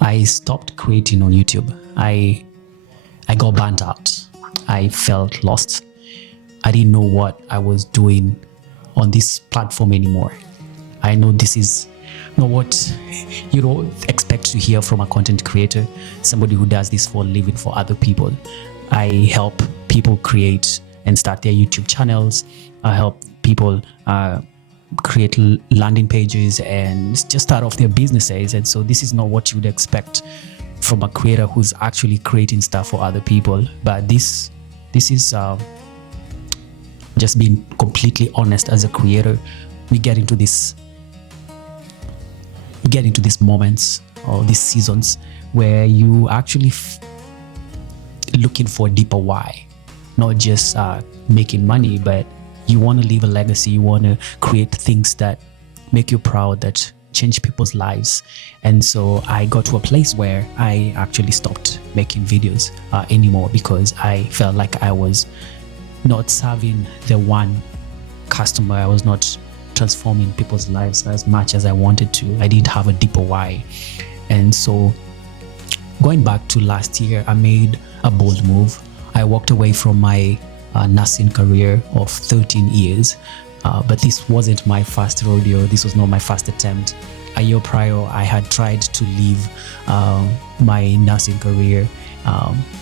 I stopped creating on YouTube. I got burnt out. I felt lost. I didn't know what I was doing on this platform anymore. I know this is not what you don't expect to hear from a content creator, somebody who does this for a living for other people. I help people create and start their YouTube channels. I help people create landing pages and just start off their businesses. And so this is not what you would expect from a creator who's actually creating stuff for other people. But this is just being completely honest. As a creator, we get into these moments or these seasons where you actually looking for a deeper why, not just making money, but you want to leave a legacy. You want to create things that make you proud, that change people's lives. And so I got to a place where I actually stopped making videos anymore, because I felt like I was not serving the one customer. I was not transforming people's lives as much as I wanted to. I didn't have a deeper why. And so going back to last year, I made a bold move. I walked away from my nursing career of 13 years. But this wasn't my first rodeo. This was not my first attempt. A year prior, I had tried to leave my nursing career,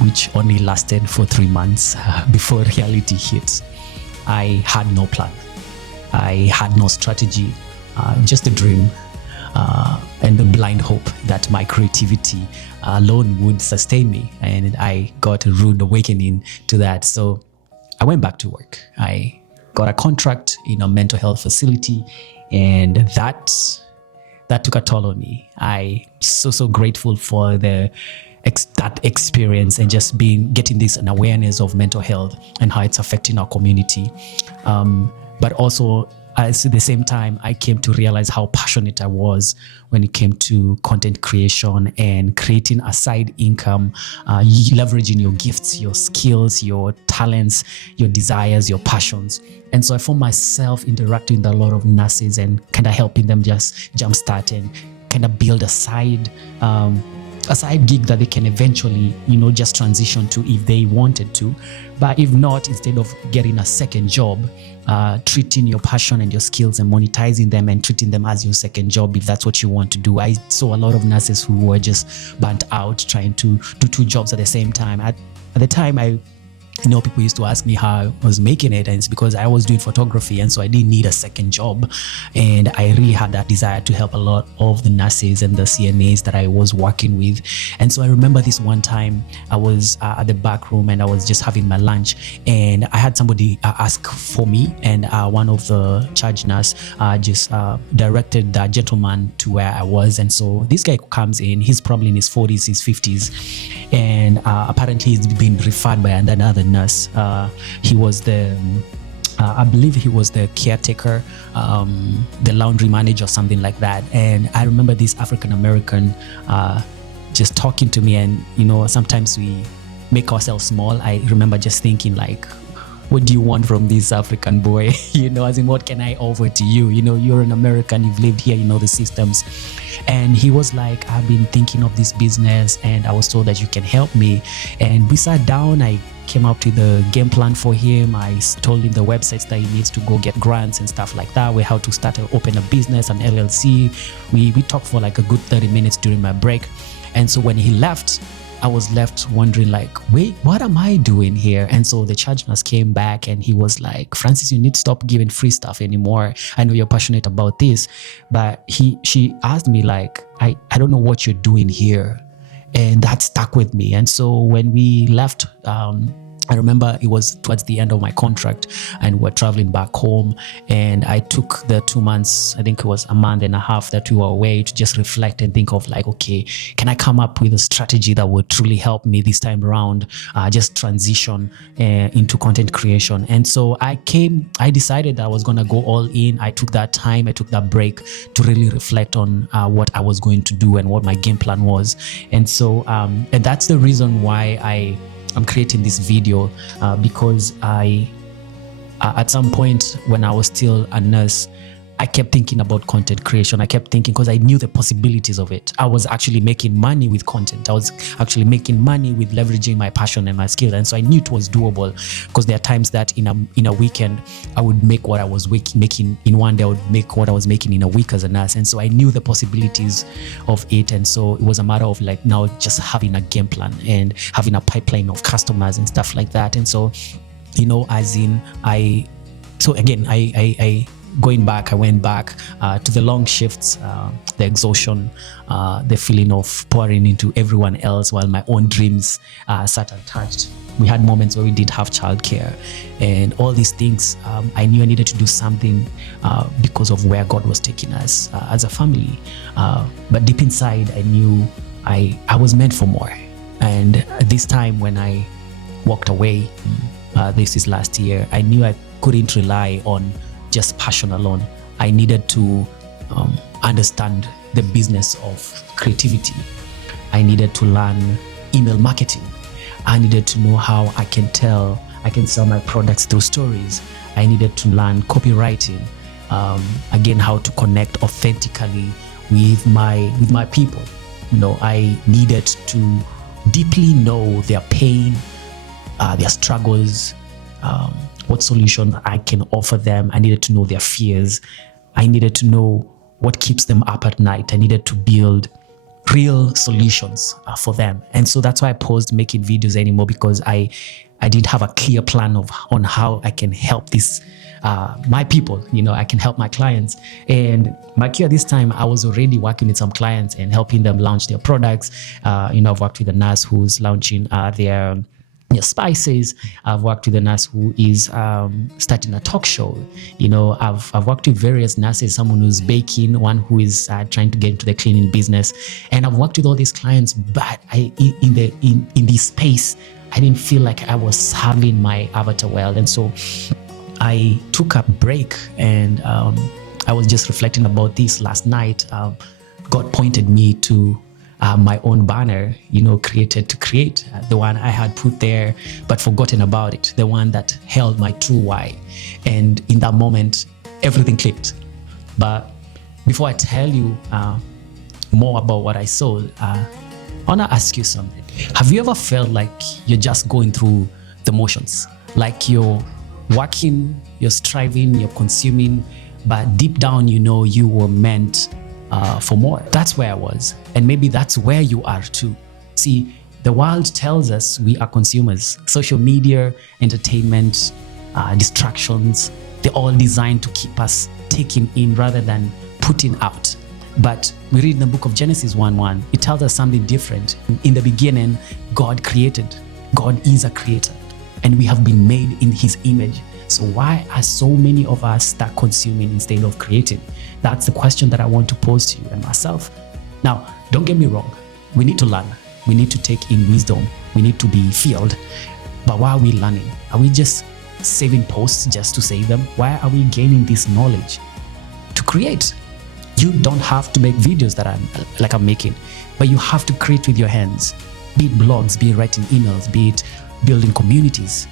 which only lasted for 3 months before reality hit. I had no plan. I had no strategy, just a dream and the blind hope that my creativity alone would sustain me. And I got a rude awakening to that. So I went back to work. I got a contract in a mental health facility, and that took a toll on me. I'm so grateful for that experience and just getting this an awareness of mental health and how it's affecting our community. But also at the same time, I came to realize how passionate I was when it came to content creation and creating a side income, leveraging your gifts, your skills, your talents, your desires, your passions. And so I found myself interacting with a lot of nurses and kind of helping them just jumpstart and kind of build a side gig that they can eventually, just transition to if they wanted to. But if not, instead of getting a second job, treating your passion and your skills and monetizing them and treating them as your second job, if that's what you want to do. I saw a lot of nurses who were just burnt out trying to do 2 jobs at the same time. At the time, people used to ask me how I was making it, and it's because I was doing photography, and so I didn't need a second job. And I really had that desire to help a lot of the nurses and the CNAs that I was working with. And so I remember this one time I was at the back room and I was just having my lunch, and I had somebody ask for me, and one of the charge nurse just directed that gentleman to where I was. And so this guy comes in, he's probably in his 40s, his 50s, and apparently he's been referred by another nurse. He was I believe he was the caretaker, the laundry manager or something like that. And I remember this African American just talking to me, and sometimes we make ourselves small. I remember just thinking like, what do you want from this African boy? As in, what can I offer to you? You're an American, you've lived here, you know the systems. And he was like, I've been thinking of this business and I was told that you can help me. And we sat down, I came up to the game plan for him. I told him the websites that he needs to go get grants and stuff like that, how to open a business, an LLC. We talked for like a good 30 minutes during my break. And so when he left, I was left wondering like, wait, what am I doing here? And so the charge nurse came back and he was like, Francis, you need to stop giving free stuff anymore. I know you're passionate about this. But she asked me like, I don't know what you're doing here. And that stuck with me. And so when we left, I remember it was towards the end of my contract and we're traveling back home, and I took the 2 months, I think it was a month and a half that we were away, to just reflect and think of like, okay, can I come up with a strategy that would truly help me this time around, just transition into content creation. And so I decided that I was going to go all in. I took that time, I took that break to really reflect on what I was going to do and what my game plan was. And so, and that's the reason why I'm creating this video, because at some point when I was still a nurse, I kept thinking about content creation. I kept thinking, because I knew the possibilities of it. I was actually making money with content. I was actually making money with leveraging my passion and my skill. And so I knew it was doable, because there are times that in a weekend, I would make what I was making in one day. I would make what I was making in a week as a nurse. And so I knew the possibilities of it. And so it was a matter of like now just having a game plan and having a pipeline of customers and stuff like that. And so, as in I going back, I went back to the long shifts, the exhaustion, the feeling of pouring into everyone else while my own dreams sat untouched. We had moments where we didn't have childcare and all these things. I knew I needed to do something because of where God was taking us as a family. But deep inside, I knew I was meant for more. And this time when I walked away, this is last year, I knew I couldn't rely on just passion alone. I needed to understand the business of creativity. I needed to learn email marketing. I needed to know how I can sell my products through stories. I needed to learn copywriting. Again, how to connect authentically with my people. I needed to deeply know their pain, their struggles, what solution I can offer them. I needed to know their fears. I needed to know what keeps them up at night. I needed to build real solutions for them. And so that's why I paused making videos anymore, because I didn't have a clear plan on how I can help my people. I can help my clients. And my cure this time, I was already working with some clients and helping them launch their products. I've worked with a nurse who's launching their spices. I've worked with a nurse who is starting a talk show. I've worked with various nurses, someone who's baking, one who is trying to get into the cleaning business. And I've worked with all these clients, but in this space, I didn't feel like I was serving my avatar well. And so I took a break, and I was just reflecting about this last night. God pointed me to my own banner, created to create, the one I had put there but forgotten about it, the one that held my true why. And in that moment, everything clicked. But before I tell you more about what I saw, I want to ask you something. Have you ever felt like you're just going through the motions? Like you're working, you're striving, you're consuming, but deep down, you were meant for more. That's where I was. And maybe that's where you are too. See, the world tells us we are consumers. Social media, entertainment, distractions, they're all designed to keep us taking in rather than putting out. But we read in the book of Genesis 1:1, it tells us something different. In the beginning, God created. God is a creator, and we have been made in his image. So why are so many of us stuck consuming instead of creating? That's the question that I want to pose to you and myself. Now, don't get me wrong. We need to learn. We need to take in wisdom. We need to be filled. But why are we learning? Are we just saving posts just to save them? Why are we gaining this knowledge? To create. You don't have to make videos that I'm making, but you have to create with your hands. Be it blogs, be it writing emails, be it building communities.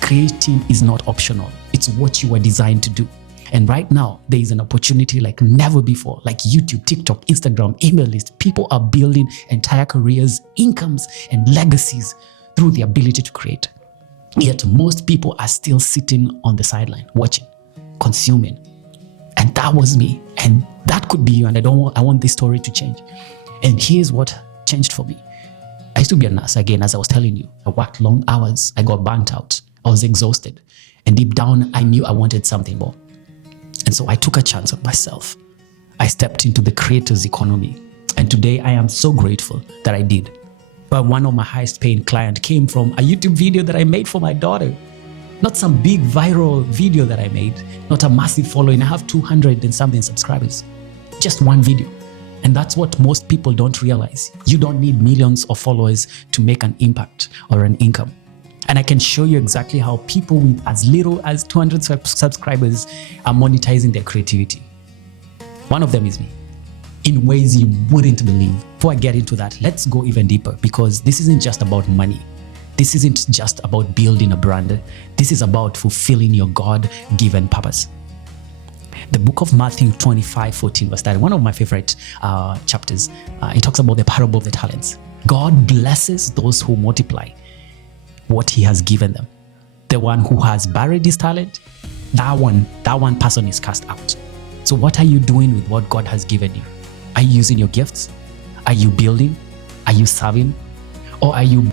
Creating is not optional. It's what you were designed to do. And right now, there is an opportunity like never before, like YouTube, TikTok, Instagram, email list. People are building entire careers, incomes, and legacies through the ability to create. Yet most people are still sitting on the sideline, watching, consuming. And that was me. And that could be you. And I want this story to change. And here's what changed for me. I used to be a nurse, again, as I was telling you. I worked long hours. I got burnt out. I was exhausted. And deep down, I knew I wanted something more. And so I took a chance on myself. I stepped into the creator's economy. And today I am so grateful that I did. But one of my highest paying clients came from a YouTube video that I made for my daughter. Not some big viral video that I made, not a massive following. I have 200 and something subscribers. Just one video. And that's what most people don't realize. You don't need millions of followers to make an impact or an income. And I can show you exactly how people with as little as 200 subscribers are monetizing their creativity. One of them is me, in ways you wouldn't believe. Before I get into that, let's go even deeper, because this isn't just about money. This isn't just about building a brand. This is about fulfilling your God-given purpose. The book of Matthew 25:14 verse 9, one of my favorite chapters. It talks about the parable of the talents. God blesses those who multiply what he has given them. The one who has buried his talent, that one person is cast out. So what are you doing with what God has given you? Are you using your gifts? Are you building? Are you serving? Or are you